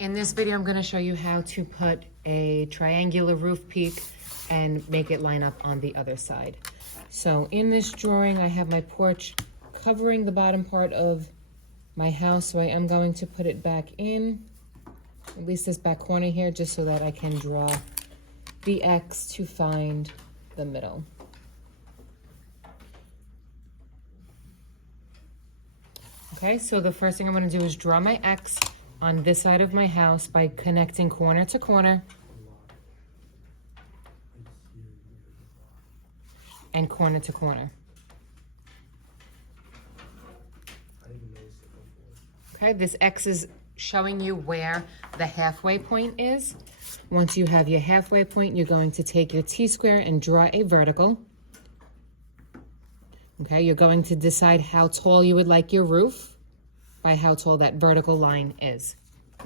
In this video, I'm gonna show you how to put a triangular roof peak and make it line up on the other side. So in this drawing, I have my porch covering the bottom part of my house, so I am going to put it back in, at least this back corner here, just so that I can draw the X to find the middle. Okay, so the first thing I'm gonna do is draw my X on this side of my house by connecting corner to corner and corner to corner. Okay, this X is showing you where the halfway point is. Once you have your halfway point, you're going to take your T-square and draw a vertical. Okay, you're going to decide how tall you would like your roof by how tall that vertical line is.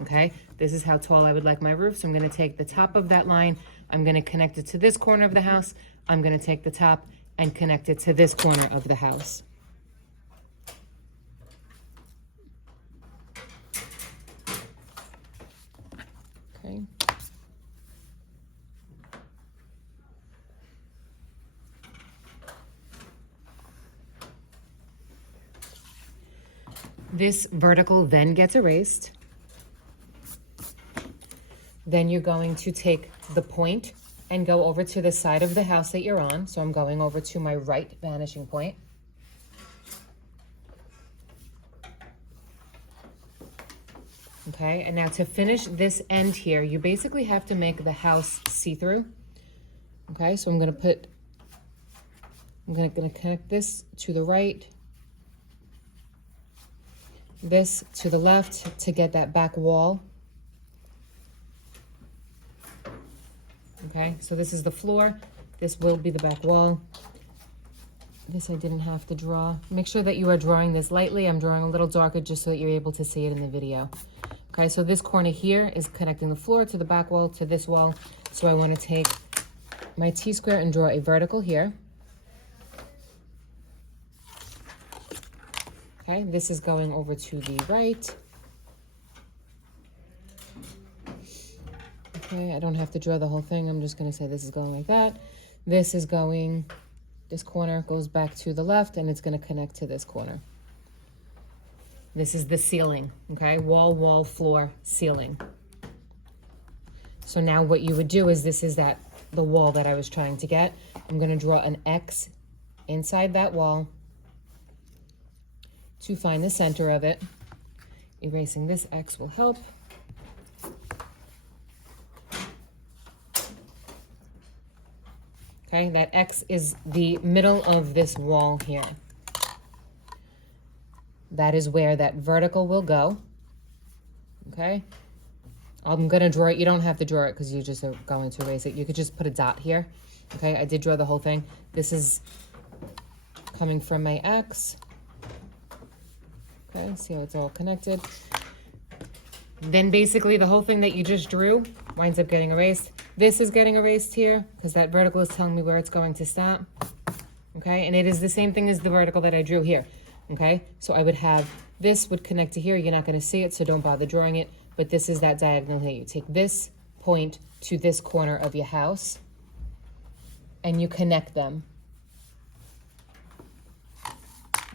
Okay, this is how tall I would like my roof. So I'm going to take the top of that line. I'm going to connect it to this corner of the house. I'm going to take the top and connect it to this corner of the house. Okay. This vertical then gets erased. Then you're going to take the point and go over to the side of the house that you're on. So I'm going over to my right vanishing point. Okay, and now to finish this end here, you basically have to make the house see-through. Okay, so I'm gonna connect this to the right, this to the left to get that back wall. Okay, so this is the floor. This will be the back wall. This I didn't have to draw. Make sure that you are drawing this lightly. I'm drawing a little darker just so that you're able to see it in the video. Okay, so this corner here is connecting the floor to the back wall to this wall. So I want to take my T-square and draw a vertical here. Okay, this is going over to the right. Okay, I don't have to draw the whole thing. I'm just going to say this is going like that. This is going, this corner goes back to the left and it's going to connect to this corner. This is the ceiling, okay? Wall, wall, floor, ceiling. So now what you would do is this is the wall that I was trying to get. I'm going to draw an X inside that wall to find the center of it. Erasing this X will help. Okay, that X is the middle of this wall here. That is where that vertical will go. Okay, I'm gonna draw it. You don't have to draw it because you just are going to erase it. You could just put a dot here. Okay, I did draw the whole thing. This is coming from my X. Okay, see how it's all connected. Then basically the whole thing that you just drew winds up getting erased. This is getting erased here because that vertical is telling me where it's going to stop. Okay, and it is the same thing as the vertical that I drew here. Okay, so I would have this would connect to here. You're not going to see it, so don't bother drawing it. But this is that diagonal here. You take this point to this corner of your house and you connect them.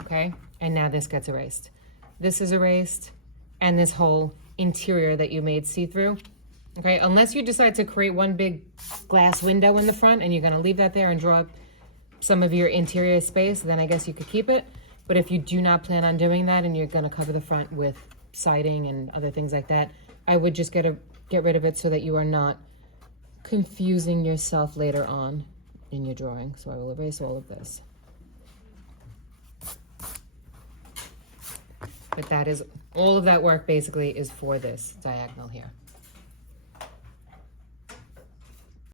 Okay, and now this gets erased. This is erased, and this whole interior that you made see-through. Okay, unless you decide to create one big glass window in the front and you're going to leave that there and draw some of your interior space, then I guess you could keep it. But if you do not plan on doing that and you're going to cover the front with siding and other things like that, I would just get rid of it so that you are not confusing yourself later on in your drawing. So I will erase all of this. But that is, all of that work basically is for this diagonal here.